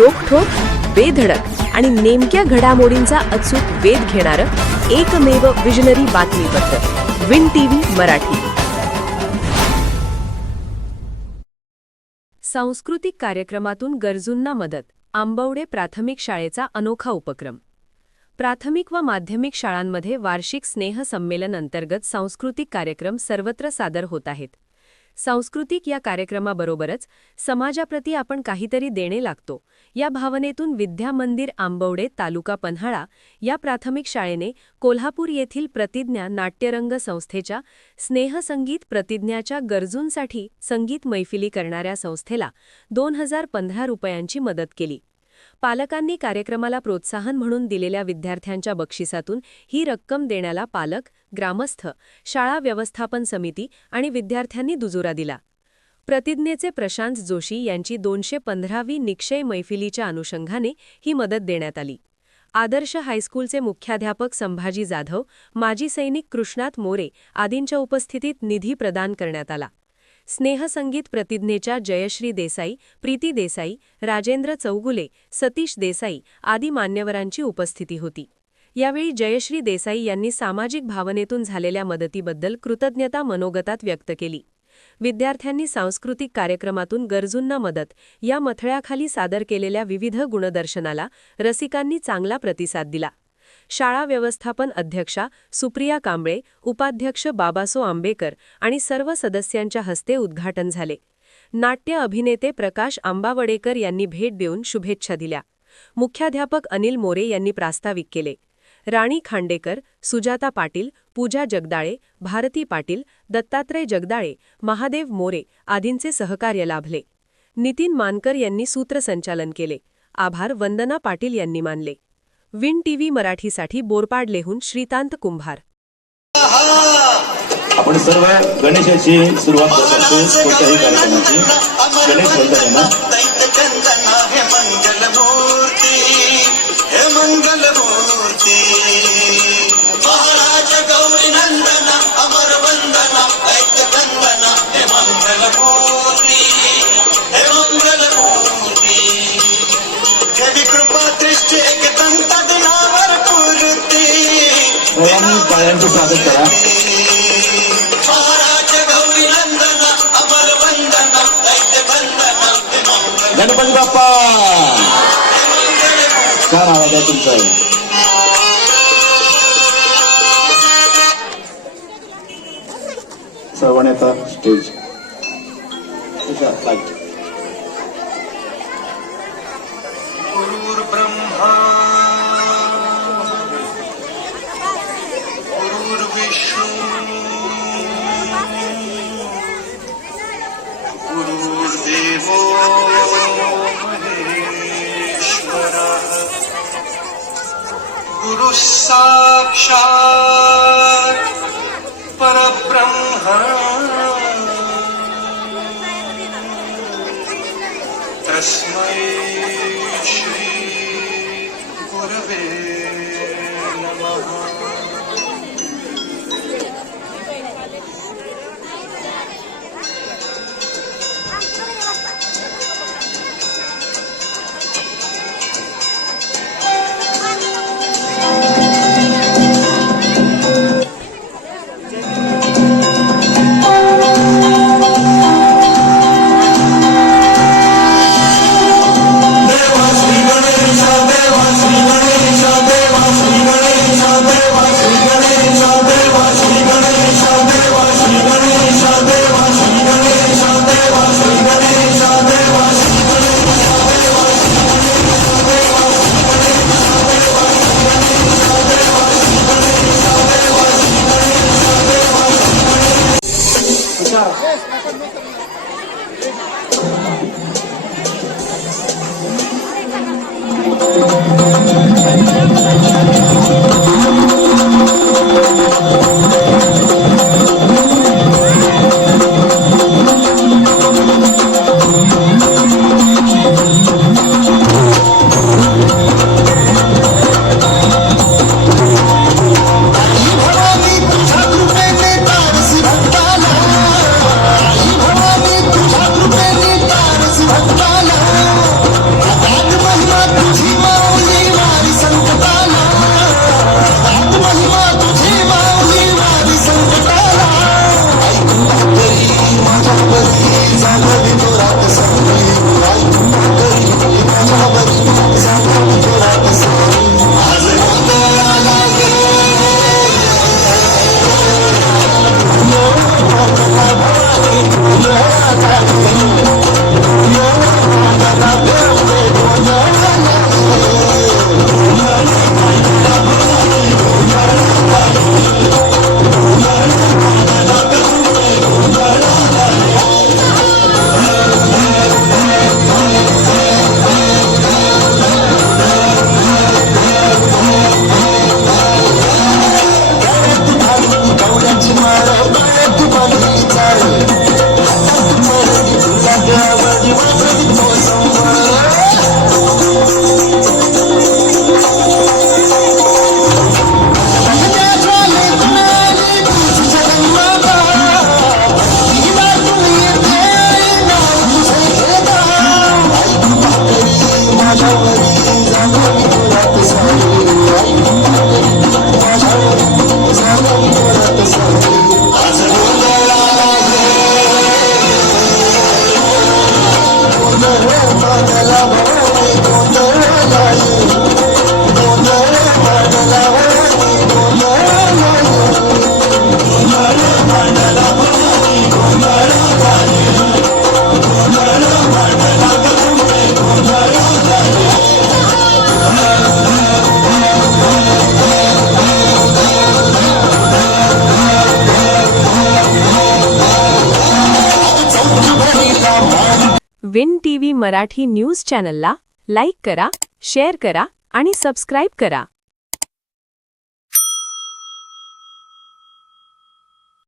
रोखठोक, बेधडक आणि नेमक्या घडामोडींचा अचूक वेध घेणारं एकमेव विजनरी बातमीपत्र विन टीव्ही मराठी. सांस्कृतिक कार्यक्रमातून गरजूंना मदत. आंबवडे प्राथमिक शाळेचा अनोखा उपक्रम. प्राथमिक व माध्यमिक शाळांमध्ये वार्षिक स्नेह संमेलन अंतर्गत सांस्कृतिक कार्यक्रम सर्वत्र सादर होत आहेत. सांस्कृतिक या कार्यक्रमाबरोबरच समाजाप्रती आपण काहीतरी देणे लागतो या भावनेतून विद्या मंदिर आंबवडे तालुका पन्हाळा या प्राथमिक शाळेने कोल्हापूर येथील प्रतिज्ञा नाट्यरंग संस्थेच्या स्नेहसंगीत प्रतिज्ञाच्या गरजूंसाठी संगीत मैफिली करणाऱ्या संस्थेला 2015 रुपयांची मदत केली. पालकांनी कार्यक्रमाला प्रोत्साहन म्हणून दिलेल्या विद्यार्थ्यांच्या बक्षिसातून ही रक्कम देण्याला पालक, ग्रामस्थ, शाळा व्यवस्थापन समिती आणि विद्यार्थ्यांनी दुजोरा दिला. प्रतिज्ञेचे प्रशांत जोशी यांची 215वी निक्षय मैफिलीच्या अनुषंगाने ही मदत देण्यात आली. आदर्श हायस्कूलचे मुख्याध्यापक संभाजी जाधव, माजी सैनिक कृष्णात मोरे आदींच्या उपस्थितीत निधी प्रदान करण्यात आला. स्नेहसंगीत प्रतिज्ञेच्या जयश्री देसाई, प्रीती देसाई, राजेंद्र चौगुले, सतीश देसाई आदी मान्यवरांची उपस्थिती होती. यावेळी जयश्री देसाई यांनी सामाजिक भावनेतून झालेल्या मदतीबद्दल कृतज्ञता मनोगतात व्यक्त केली. विद्यार्थ्यांनी सांस्कृतिक कार्यक्रमातून गरजूंना मदत या मथळ्याखाली सादर केलेल्या विविध गुणदर्शनाला रसिकांनी चांगला प्रतिसाद दिला. शाळा व्यवस्थापन अध्यक्षा सुप्रिया कांबळे, उपाध्यक्ष बाबासो आंबेकर आणि सर्व सदस्यांच्या हस्ते उद्घाटन झाले. नाट्य अभिनेते प्रकाश आंबावडेकर यांनी भेट देऊन शुभेच्छा दिल्या. मुख्याध्यापक अनिल मोरे यांनी प्रास्ताविक केले. राणी खांडेकर, सुजाता पाटील, पूजा जगदाळे, भारती पाटील, दत्तात्रय जगदाळे, महादेव मोरे आदींचे सहकार्य लाभले. नितीन मानकर यांनी सूत्रसंचालन केले. आभार वंदना पाटील यांनी मानले. विन टीव्ही मराठीसाठी बोरपाडलेहून श्रीकांत कुंभार. आपण सर्व गणेशाची सुरुवात करत असतो कोणत्याही कार्यक्रमाची. गणेश वंदना. हे मंगलमूर्ती, हे मंगलमूर्ती, महाराज गौरी नंदना, अमर वंदना, दैत्य वंदना, हे मंगलमूर्ती, हे मंगलमूर्ती, देवी कृपा दृष्टी एकदंत दिनावर पूर्ती. सर्वांनी पायांचं स्वागत करा. महाराज गौरी नंदना, अमर वंदना, दैत्य वंदना, हे मंगल. गणपती बाप्पा. छान आवाज आहे तुमचा. सर्वांनी आता स्टेज लाईट. गुरुर् ब्रह्मा गुरुर्विष्णू गुरुर्देवो महेश्वरः गुरुः साक्षात् परब्रह्म तस्मै श्री गुरवे नमः. तू बांधली चाल तू मरती तुला द्यावं वाजवी तो संवाद विन टीव्ही मराठी न्यूज चॅनलला लाईक करा, शेअर करा आणि सबस्क्राईब करा.